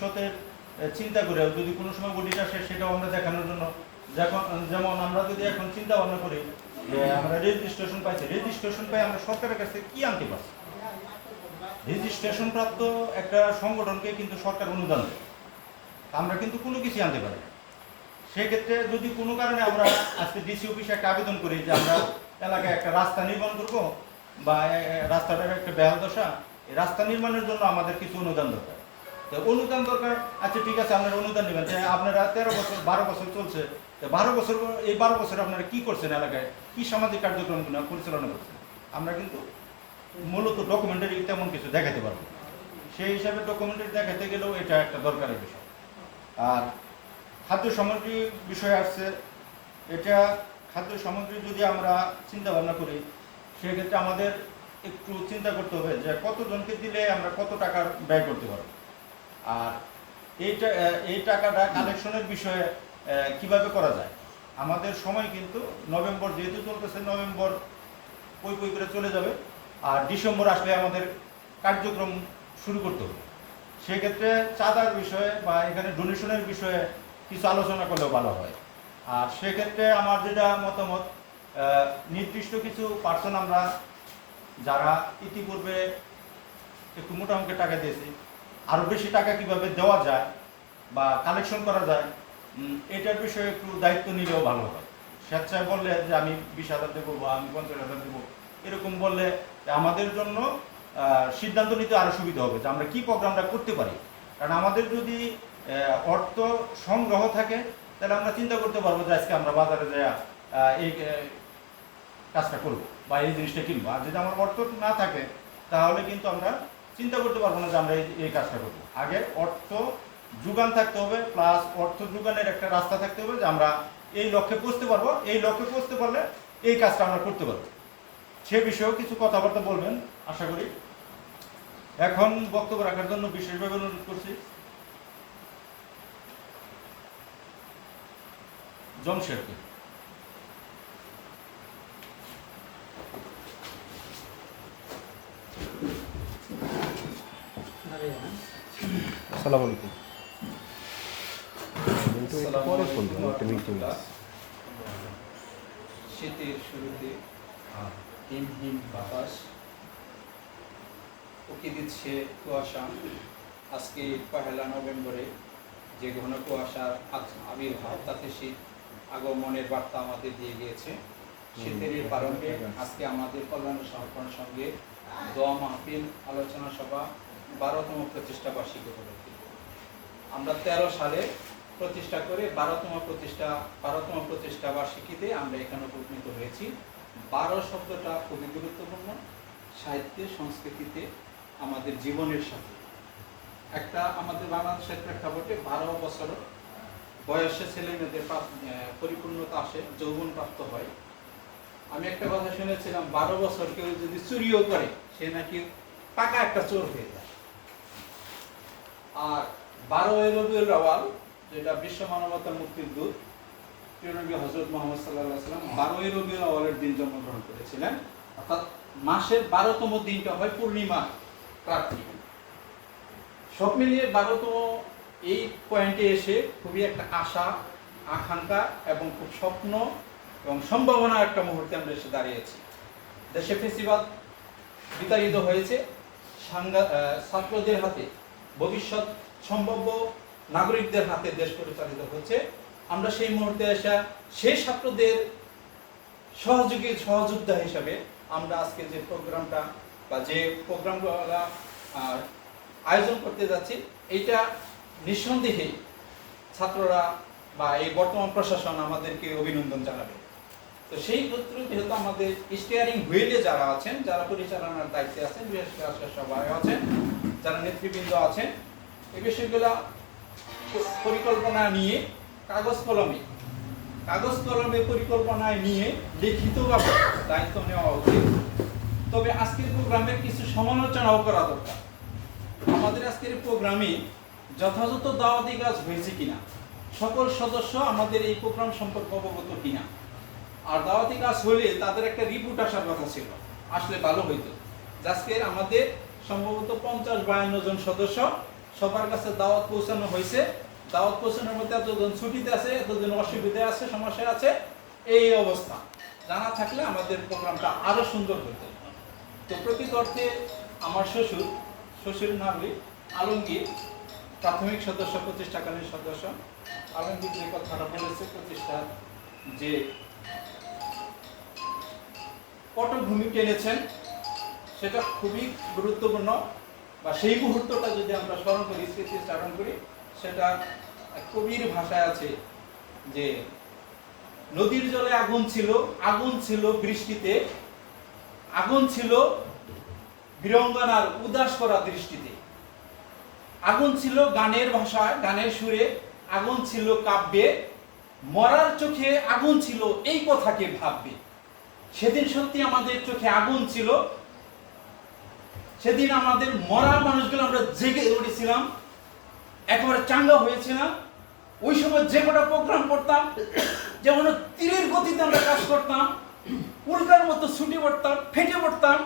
ভবিষ্যতের চিন্তা করে যদি কোনো সময় বডিটা আসে সেটাও আমরা দেখানোর জন্য। যেমন আমরা যদি এখন চিন্তা ভাবনা করি যে আমরা রেজিস্ট্রেশন পাইছি রেজিস্ট্রেশন পাই আমরা সরকারের কাছে কি আনতে পারছি? রেজিস্ট্রেশন প্রাপ্ত একটা সংগঠনকে কিন্তু সরকার অনুদান দেয়। আমরা কিন্তু কোনো কিছু আনতে পারি। সেক্ষেত্রে যদি কোনো কারণে আমরা আজকে ডিসি অফিসে একটা আবেদন করি যে আমরা এলাকায় একটা রাস্তা নির্মাণ করব বা রাস্তাটার একটা বেহাল দশা রাস্তা নির্মাণের জন্য আমাদের কিছু অনুদান দরকার। তো অনুদান দরকার। আচ্ছা ঠিক আছে, আপনারা অনুদান নেবেন। যে আপনারা তেরো বছর, বারো বছর চলছে। তো বারো বছর, এই বারো বছর আপনারা কি করছেন এলাকায়? কি সামাজিক কার্যক্রমগুলো পরিচালনা করছেন? আমরা কিন্তু মূলত ডকুমেন্টারি তেমন কিছু দেখাতে পারব সেই হিসাবে ডকুমেন্টারি দেখাতে গেলেও এটা একটা দরকারের বিষয়। আর খাদ্য সামগ্রী বিষয় আসছে। এটা খাদ্য সামগ্রী যদি আমরা চিন্তা ভাবনা করি, সেক্ষেত্রে আমাদের একটু চিন্তা করতে হবে যে কতজনকে দিলে আমরা কত টাকার ব্যয় করতে পারব? আর এইটা এই টাকাটা কালেকশনের বিষয়ে কীভাবে করা যায়? আমাদের সময় কিন্তু নভেম্বর যেহেতু চলতেছে, নভেম্বর পই পই করে চলে যাবে। আর ডিসেম্বর আসলে আমাদের কার্যক্রম শুরু করতে হবে। সেক্ষেত্রে চাঁদার বিষয়ে বা এখানে ডোনেশনের বিষয়ে কিছু আলোচনা করলেও ভালো হয়। আর সেক্ষেত্রে আমার যেটা মতামত নির্দিষ্ট কিছু পার্সন আমরা যারা ইতিপূর্বে একটু মোটা অঙ্কের টাকা দিয়েছি আরও বেশি টাকা কীভাবে দেওয়া যায় বা কালেকশন করা যায় এটার বিষয়ে একটু দায়িত্ব নিলেও ভালো হয়। স্বেচ্ছায় বললে যে আমি বিশ হাজার দেবো বা আমি পঞ্চাশ হাজার দেবো, এরকম বললে আমাদের জন্য সিদ্ধান্ত নিতে আরও সুবিধা হবে যে আমরা কি প্রোগ্রামটা করতে পারি। কারণ আমাদের যদি অর্থ সংগ্রহ থাকে, তাহলে আমরা চিন্তা করতে পারব যে আজকে আমরা বাজারে যাই এই কাজটা করব বা এই জিনিসটা কিনবো। আর যদি আমার অর্থ না থাকে, তাহলে কিন্তু আমরা চিন্তা করতে পারব না যে আমরা এই- কাজটা করব। আগে অর্থ যোগান থাকতে হবে প্লাস অর্থ যোগানের একটা রাস্তা থাকতে হবে যে আমরা এই লক্ষ্যে পৌঁছতে পারব। এই লক্ষ্যে পৌঁছতে পারলে এই কাজটা আমরা করতে পারব। সে বিষয়েও কিছু কথাবার্তা বলবেন, আশা করি। এখন বক্তব্য রাখার জন্য বিশেষভাবে অনুরোধ করছি। জমশেদকে। আসসালামু আলাইকুম। পরে ফোন দিন একটা মিটিং শীতের শুরুতে হিম হিম বাতাস। উকি দিচ্ছে কুয়াশা। আজকে পহেলা নভেম্বরে যে ঘন কুয়াশার আবির্ভাব তাতে শীত আগমনের বার্তা আমাদের দিয়ে গিয়েছে। শীতের এই প্রারম্ভে আজকে আমাদের কল্যাণ সহকরণের সঙ্গে দোয়া মাহফিল আলোচনা সভা বারোতম প্রতিষ্ঠা বার্ষিকী উপলক্ষে আমরা তেরো সালে প্রতিষ্ঠা করে বারোতম প্রতিষ্ঠা বারোতম প্রতিষ্ঠা বার্ষিকীতে আমরা এখানে উপনীত হয়েছি। বারো শব্দটা খুবই গুরুত্বপূর্ণ। সাহিত্যে, সংস্কৃতিতে আমাদের জীবনের সাথে। একটা আমাদের বাংলাদেশের প্রেক্ষাপটে বারো বছর বয়সে ছেলে মেয়েদের পরিপূর্ণতা আসে, যৌবন প্রাপ্ত হয়। আমি একটা কথা শুনেছিলাম, বারো বছর কেউ যদি চুরিও করে, সে নাকি টাকা একটা চোর হয়ে যায়। আর বারোই রবিউল আওয়াল যেটা বিশ্ব মানবতার মুক্তির দূত, প্রিয়নবী হজরত মোহাম্মদ সাল্লাহ সাল্লাম বারোই রবিউল আওয়ালের দিন জন্মগ্রহণ করেছিলেন। অর্থাৎ মাসের বারোতম দিনটা হয় পূর্ণিমা রাত্রি। সব মিলিয়ে বারোতম এই পয়েন্টে এসে খুবই একটা আশা, আকাঙ্ক্ষা এবং খুব স্বপ্ন এবং সম্ভাবনা একটা মুহূর্তে আমরা এসে দাঁড়িয়েছি। দেশে ফেসিবাদ বিতাড়িত হয়েছে। ছাত্রদের হাতে ভবিষ্যৎ সম্ভাব্য নাগরিকদের হাতে দেশ পরিচালিত হচ্ছে আমরা সেই মুহূর্তে এসে সেই ছাত্রদের সহযোগী, সহযোদ্ধা হিসাবে আমরা আজকে যে প্রোগ্রামটা বা যে প্রোগ্রামগুলো আয়োজন করতে যাচ্ছি, এইটা নিঃসন্দেহে ছাত্ররা বা এই বর্তমান প্রশাসন আমাদেরকে অভিনন্দন জানাবে। তো সেই ক্ষেত্রে যেহেতু আমাদের স্টিয়ারিং হুইলে যারা আছেন, যারা পরিচালনার দায়িত্বে আছেন, বিশেষ করে সবাই আছেন, যারা নেতৃবৃন্দ আছেন এই পরিকল্পনা নিয়ে কাগজ কলমে কাগজ কলমে পরিকল্পনায় নিয়ে লিখিতভাবে দায়িত্ব নেওয়া উচিত। তবে আজকের প্রোগ্রামে কিছু সমালোচনাও করা দরকার। আমাদের আজকের প্রোগ্রামে যথাযথ দাওয়াতি কাজ হয়েছে কিনা, সকল সদস্য আমাদের এই প্রোগ্রাম সম্পর্কে অবগত কিনা, আর দাওয়াতি কাজ হলে তাদের একটা রিপোর্ট আসার কথা ছিল, আসলে ভালো হইতো। আজকের আমাদের সম্ভবত পঞ্চাশ বায়ান্ন জন সদস্য সবার কাছে দাওয়াত পৌঁছানো হয়েছে। দাওয়াত পৌঁছানোর মধ্যে এতজন ছুটিতে আছে, এতজন অসুবিধায় আছে সমস্যা আছে, এই অবস্থা। জানা থাকলে আমাদের প্রোগ্রামটা আরও সুন্দর হতো। তো প্রকৃত অর্থে আমার শ্বশুর শ্বশুর নামে আলমগীর, প্রাথমিক সদস্য, প্রতিষ্ঠাকালীন সদস্য। আলমগীর যে কথাটা বলেছে প্রতিষ্ঠা যে পটভূমি টেনেছেন, সেটা খুবই গুরুত্বপূর্ণ। বা সেই মুহূর্তটা যদি আমরা স্মরণ করি, স্মৃতি স্মরণ করি, সেটা কবির ভাষায় আছে যে, নদীর জলে আগুন ছিল আগুন ছিল বৃষ্টিতে, আগুন ছিল বীরঙ্গনার উদাস করা দৃষ্টিতে। আগুন ছিল গানের ভাষায়, গানের সুরে, আগুন ছিল কাব্যে, মরার চোখে আগুন ছিল এই কথাকে ভাববে। সেদিন সত্যি আমাদের চোখে আগুন ছিল সেদিন আমাদের মরা মানুষগুলো আমরা জেগে উঠেছিলাম, একেবারে চাঙ্গা হয়েছিলাম। ওই সময় যে কটা প্রোগ্রাম করতাম যেমন তীরের গতিতে আমরা কাজ করতাম, উল্কার মতো ছুটি পড়তাম, ফেটে পড়তাম।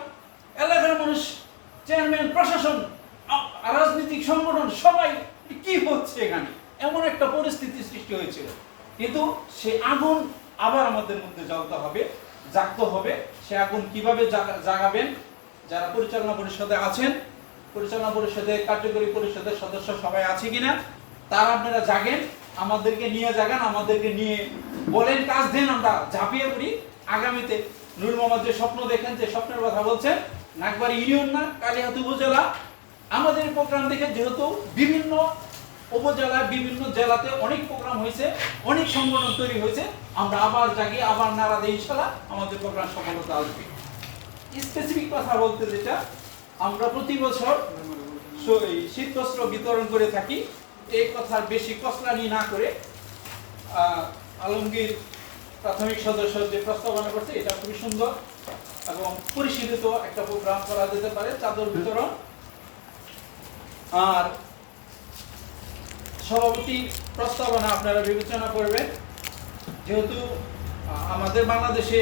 এলাকার মানুষ চেয়ারম্যান প্রশাসন রাজনৈতিক সংগঠন, সবাই কি হচ্ছে এখানে? এমন একটা পরিস্থিতি সৃষ্টি হয়েছিল। কিন্তু সে আগুন আবার আমাদের মধ্যে জ্বলতে হবে, জাগতে হবে। সে আগুন কীভাবে জাগাবেন? যারা পরিচালনা পরিষদে আছেন, পরিচালনা পরিষদে কার্যকরী পরিষদের সদস্য সবাই আছে কিনা, তারা আপনারা জাগেন, আমাদেরকে নিয়ে জাগান, আমাদেরকে নিয়ে বলেন, কাজ দেন, আমরা ঝাঁপিয়ে পড়ি। আগামীতে নুর মোহাম্মদ যে স্বপ্ন দেখেন, যে স্বপ্নের কথা বলছেন, নাগবাড়ি ইউনিয়ন না, কালিহাত উপজেলা, আমাদের প্রোগ্রাম দেখে যেহেতু বিভিন্ন উপজেলায়, বিভিন্ন জেলাতে অনেক প্রোগ্রাম হয়েছে, অনেক সংগঠন তৈরি হয়েছে, আমরা আবার জাগি, আবার নাড়া দিই, ইনশাল্লাহ আমাদের প্রোগ্রাম সফলতা আসবে। স্পেসিফিক কথা বলতে যেটা, আমরা প্রতি বছর শীতবস্ত্র বিতরণ করে থাকি। এই কথার বেশি কসলানি না করে আলমগীর প্রাথমিক সদস্য যে প্রস্তাবনা করছে, এটা খুবই সুন্দর এবং পরিশীলিত একটা প্রোগ্রাম করা যেতে পারে, চাদর বিতরণ। আর সভাপতি প্রস্তাবনা আপনারা বিবেচনা করবেন। যেহেতু আমাদের বাংলাদেশে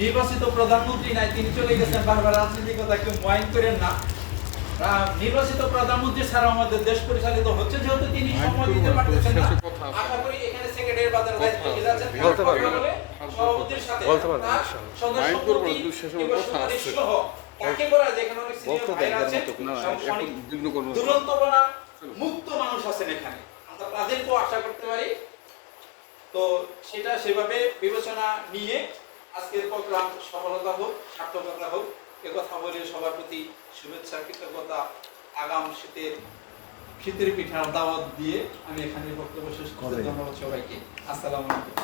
নির্বাচিত প্রধানমন্ত্রী নাই তিনি চলে গেছেন বারবার রাজনীতির কথা কেউ ময়ন করেন না। নির্বাচিত প্রধানমন্ত্রী ছাড়া আমাদের দেশ পরিচালিত হচ্ছে যেহেতু তিনি সময় দিতে পারতেছেন না। আশা করি এখানে সেক্রেটারি বাজার দায়িত্ব দিয়ে যাচ্ছেন বলতে পারবেন। সভাপতির সাথে। বলতে পারবেন, সদস্য মাইন্ড করব, প্রতি দুই শেষে কিংবা কথা সহ কাকে করা যেখানে অনেক বলতে ভাইরা আছেন, এদের মতো না এবং এখন অনেক বিঘ্ন করব না। দুরন্তপনা মুক্ত মানুষ আছেন এখানে। আমরা তাদেরকেও আশা করতে পারি। তো সেটা সেভাবে বিবেচনা নিয়ে আজকের প্রোগ্রাম সফলতা হোক সার্থকতা হোক কথা বলে সবার প্রতি শুভেচ্ছা কৃতজ্ঞতা আগাম শীতের শীতের পিঠার দাওয়াত দিয়ে আমি এখানে বক্তব্য শেষ করতে? ধন্যবাদ সবাইকে। আসসালাম আলাইকুম।